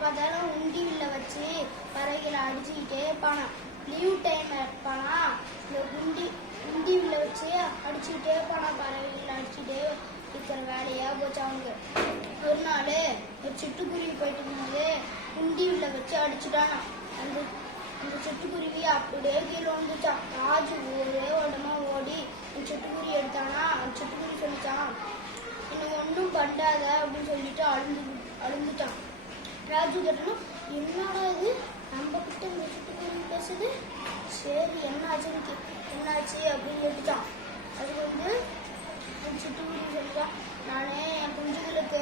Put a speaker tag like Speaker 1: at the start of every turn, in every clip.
Speaker 1: பார்த்தாலும் உண்டி உள்ள வச்சு பறவைகளை அடிச்சுக்கிட்டே இருப்பானா? லீவ் டைம் இருப்பானா? இந்த உண்டி உண்டி உள்ள வச்சு அடிச்சுக்கிட்டே இருப்பானா? பறவைகளை அடிச்சுட்டே இருக்கிற வேலையா போச்சு அவனுக்கு ஒரு நாள் ஒரு சிட்டுக்குருவி போயிட்டு இருந்தது. உண்டி உள்ள வச்சு அடிச்சுட்டானா. அந்த அந்த சிட்டுக்குருவி அப்படியே கீழே வந்துச்சான் ராஜு ஒரே உடமா ஓடி அந்த சிட்டுக்குருவி எடுத்தானா அந்த சிட்டுக்குருவி சொல்லிச்சான் என்னை பண்ணாத அப்படின்னு சொல்லிட்டு அழுந்து அழுந்துட்டான். ராஜு கேட்டனும் என்னடா இது நம்ம கிட்ட இந்த பேசுது? சரி என்னாச்சுன்னு கே என்னாச்சு? அப்படின்னு கேட்டுச்சான் அதுக்கு வந்து அந்த சிட்டுக்குருவி சொல்லிட்டான் நானே என் குஞ்சுகளுக்கு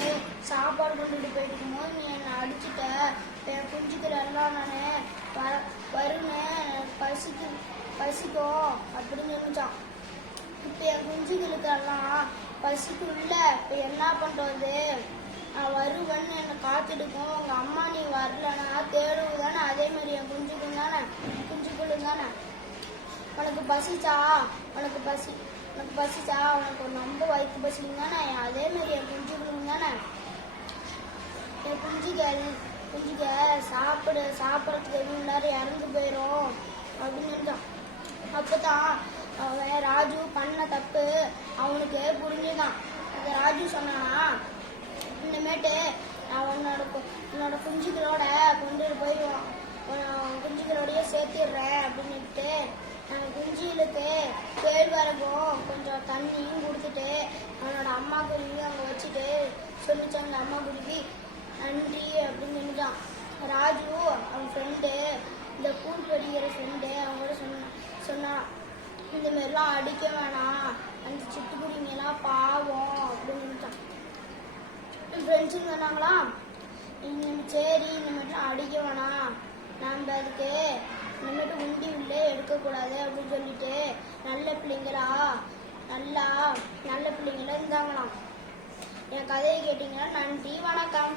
Speaker 1: சாப்பாடு கொண்டுட்டு போயிட்டு இருக்கும்போது நீ என்னை அடிச்சுட்ட. என் குஞ்சுகள் எல்லாம் நானே வர வருணேன் பசிக்கு பசிக்கோ? அப்படின்னு நினைச்சான். இப்போ என் குஞ்சுகளுக்கு எல்லாம் பசிக்குள்ள இப்போ என்ன பண்ணுறது நான் வருவேன்னு என்னை காத்துட்டுக்கும் உங்கள் அம்மா நீ வரலனா தேடுவு தானே? அதே மாதிரி என் குஞ்சுக்கும் தானே? குஞ்சுக்குள்ளும் தானே? உனக்கு பசிச்சா? உனக்கு பசி உனக்கு பசிச்சா? உனக்கு ரொம்ப வயிற்று பசிக்கும் தானே? அதே மாதிரி என் குஞ்சுக்குள்ளும் தானே? என் குஞ்சுகள் குஞ்சுக சாப்பிடு சாப்பிட்றதுக்கு எதுவும் நேரம் இறந்து போயிடும் அப்படின்னு நினைச்சான். அப்பதான் ராஜு தப்பு அவனுக்கு புரிஞ்சுதான். அந்த ராஜு சொன்னானா இனிமேட்டு நான் உன்னோட உன்னோட குஞ்சுகளோட கொண்டு போயிடுவான் உன் குஞ்சுகளோடய சேர்த்திடுறேன் அப்படின்னுட்டு நாங்கள் குஞ்சுகளுக்கு கேழ்வரகும் கொஞ்சம் தண்ணியும் கொடுத்துட்டு அவனோட அம்மா குருவி அங்கே வச்சுட்டு சொல்லிச்சான் அந்த அம்மா குருவி நன்றி அப்படின்னு நினைச்சான் ராஜு அவன் ஃப்ரெண்டு இந்த கூழ் படிக்கிற ஃப்ரெண்டு அவங்களோட சொன்ன சொன்னான். இந்த மாதிரிலாம் அடிக்க வேணாம். அந்த சிட்டுக்குருவிங்கெல்லாம் பாவம் அப்படின்னு என் ஃப்ரெண்ட்ஸுங்க சொன்னாங்களா இந்த சரி இந்த மாதிரிலாம் அடிக்க வேணாம். நம்ம அதுக்கு இனிமேட்டு உண்டி உள்ளே எடுக்கக்கூடாது அப்படின்னு சொல்லிட்டு நல்ல பிள்ளைங்களா நல்லா நல்ல பிள்ளைங்களா இருந்தாங்களாம். என் கதையை கேட்டிங்கன்னா நன்றி வணக்கம்.